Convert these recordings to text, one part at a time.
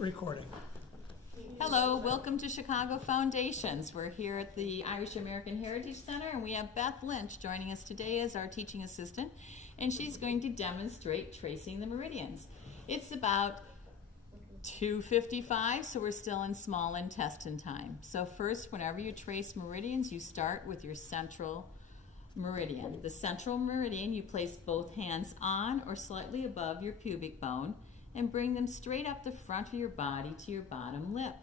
recording. Hello, welcome to Chicago Foundations. We're here at the Irish American Heritage Center, and we have Beth Lynch joining us today as our teaching assistant, and she's going to demonstrate tracing the meridians. It's about 2:55, so we're still in small intestine time. So first, whenever you trace meridians, you start with your central meridian. The central meridian, you place both hands on or slightly above your pubic bone and bring them straight up the front of your body to your bottom lip.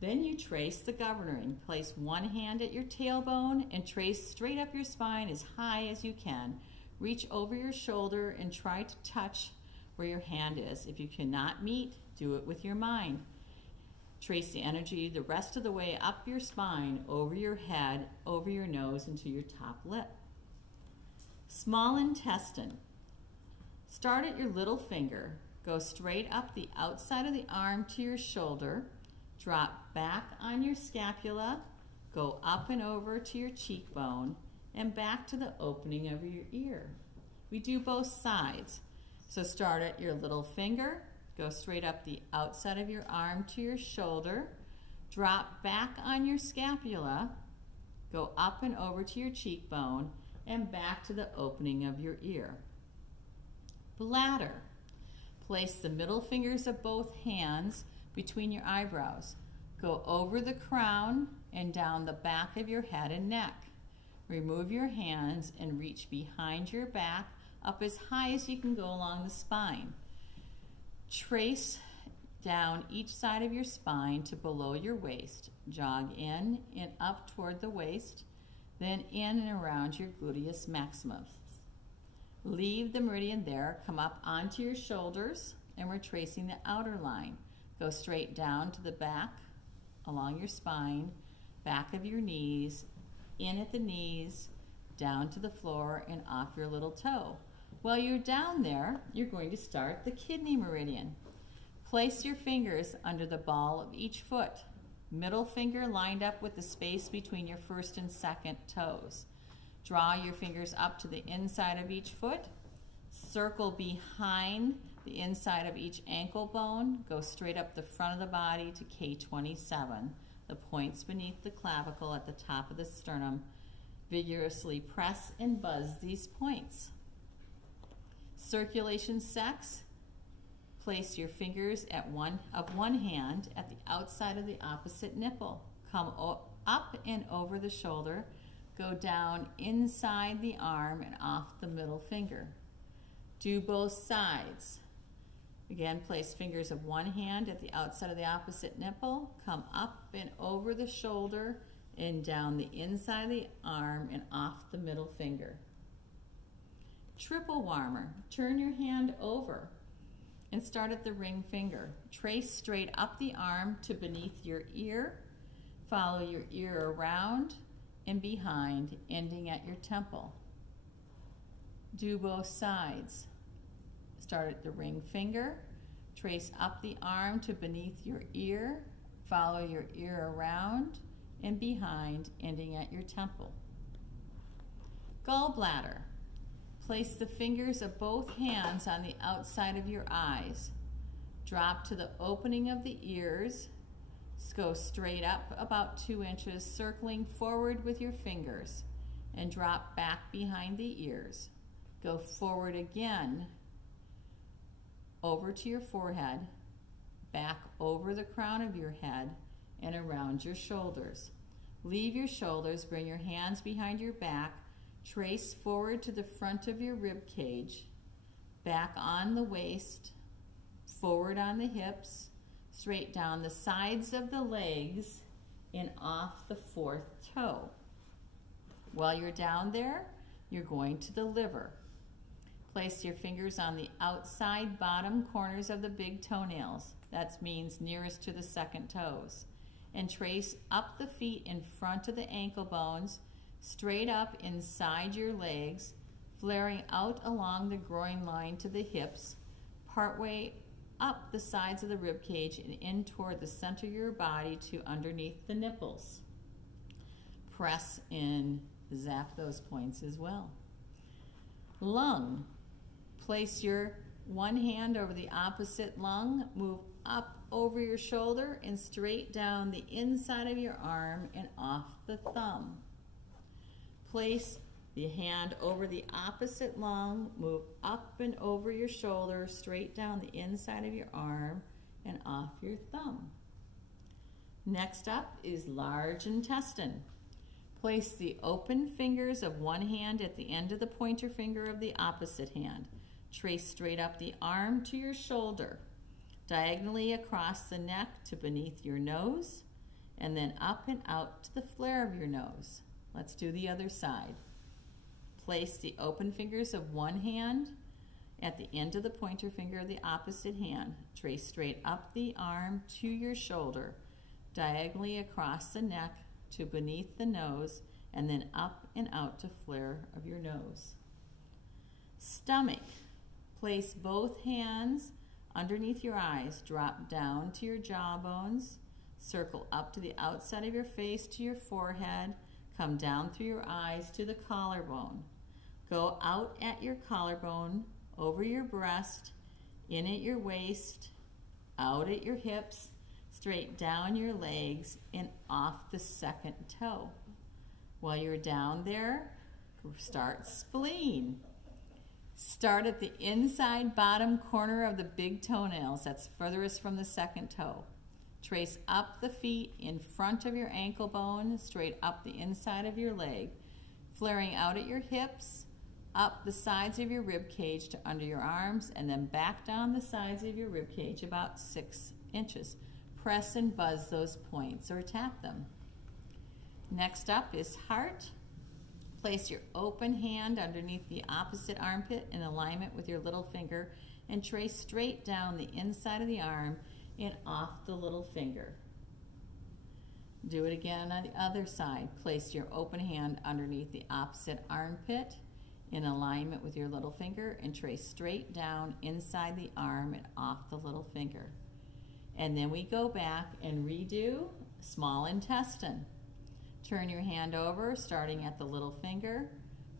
Then you trace the governing. Place one hand at your tailbone and trace straight up your spine as high as you can. Reach over your shoulder and try to touch where your hand is. If you cannot meet, do it with your mind. Trace the energy the rest of the way up your spine, over your head, over your nose, and to your top lip. Small intestine. Start at your little finger. Go straight up the outside of the arm to your shoulder. Drop back on your scapula. Go up and over to your cheekbone and back to the opening of your ear. We do both sides. So start at your little finger. Go straight up the outside of your arm to your shoulder. Drop back on your scapula. Go up and over to your cheekbone and back to the opening of your ear. Bladder. Place the middle fingers of both hands between your eyebrows. Go over the crown and down the back of your head and neck. Remove your hands and reach behind your back up as high as you can go along the spine. Trace down each side of your spine to below your waist. Jog in and up toward the waist, then in and around your gluteus maximus. Leave the meridian there, come up onto your shoulders, and we're tracing the outer line. Go straight down to the back, along your spine, back of your knees, in at the knees, down to the floor, and off your little toe. While you're down there, you're going to start the kidney meridian. Place your fingers under the ball of each foot. Middle finger lined up with the space between your first and second toes. Draw your fingers up to the inside of each foot. Circle behind the inside of each ankle bone. Go straight up the front of the body to K27, the points beneath the clavicle at the top of the sternum. Vigorously press and buzz these points. Circulation sex. Place your fingers at one hand at the outside of the opposite nipple. Come up and over the shoulder. Go down inside the arm and off the middle finger. Do both sides. Again, place fingers of one hand at the outside of the opposite nipple. Come up and over the shoulder and down the inside of the arm and off the middle finger. Triple warmer. Turn your hand over and start at the ring finger. Trace straight up the arm to beneath your ear. Follow your ear around and behind, ending at your temple. Do both sides. Start at the ring finger. Trace up the arm to beneath your ear. Follow your ear around and behind, ending at your temple. Gallbladder. Place the fingers of both hands on the outside of your eyes. Drop to the opening of the ears. Go straight up about 2 inches, circling forward with your fingers, and drop back behind the ears. Go forward again, over to your forehead, back over the crown of your head, and around your shoulders. Leave your shoulders, bring your hands behind your back, trace forward to the front of your rib cage, back on the waist, forward on the hips, straight down the sides of the legs, and off the fourth toe. While you're down there, you're going to the liver. Place your fingers on the outside bottom corners of the big toenails. That means nearest to the second toes. And trace up the feet in front of the ankle bones, straight up inside your legs, flaring out along the groin line to the hips, partway up the sides of the rib cage and in toward the center of your body to underneath the nipples. Press and zap those points as well. Lung. Place your one hand over the opposite lung, move up over your shoulder and straight down the inside of your arm and off the thumb. Place the hand over the opposite lung, move up and over your shoulder, straight down the inside of your arm and off your thumb. Next up is large intestine. Place the open fingers of one hand at the end of the pointer finger of the opposite hand. Trace straight up the arm to your shoulder, diagonally across the neck to beneath your nose, and then up and out to the flare of your nose. Let's do the other side. Place the open fingers of one hand at the end of the pointer finger of the opposite hand. Trace straight up the arm to your shoulder, diagonally across the neck to beneath the nose, and then up and out to flare of your nose. Stomach. Place both hands underneath your eyes. Drop down to your jawbones. Circle up to the outside of your face to your forehead. Come down through your eyes to the collarbone. Go out at your collarbone, over your breast, in at your waist, out at your hips, straight down your legs, and off the second toe. While you're down there, start spleen. Start at the inside bottom corner of the big toenails. That's furthest from the second toe. Trace up the feet in front of your ankle bone, straight up the inside of your leg, flaring out at your hips, up the sides of your rib cage to under your arms, and then back down the sides of your rib cage about 6 inches. Press and buzz those points or tap them. Next up is heart. Place your open hand underneath the opposite armpit in alignment with your little finger and trace straight down the inside of the arm and off the little finger. Do it again on the other side. Place your open hand underneath the opposite armpit in alignment with your little finger and trace straight down inside the arm and off the little finger. And then we go back and redo small intestine. Turn your hand over, starting at the little finger.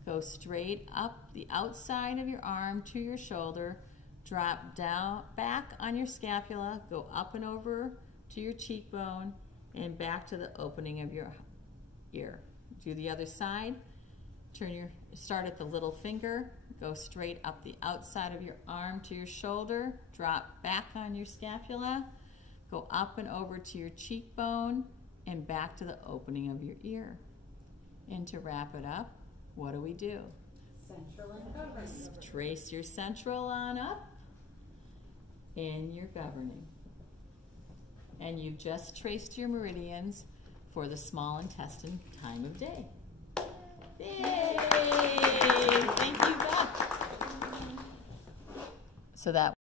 Go straight up the outside of your arm to your shoulder. Drop down, back on your scapula. Go up and over to your cheekbone and back to the opening of your ear. Do the other side. Start at the little finger. Go straight up the outside of your arm to your shoulder. Drop back on your scapula. Go up and over to your cheekbone and back to the opening of your ear. And to wrap it up, what do we do? Central and governing. Trace your central on up and your governing. And you've just traced your meridians for the small intestine time of day. Yay! Thank you, Beth. So that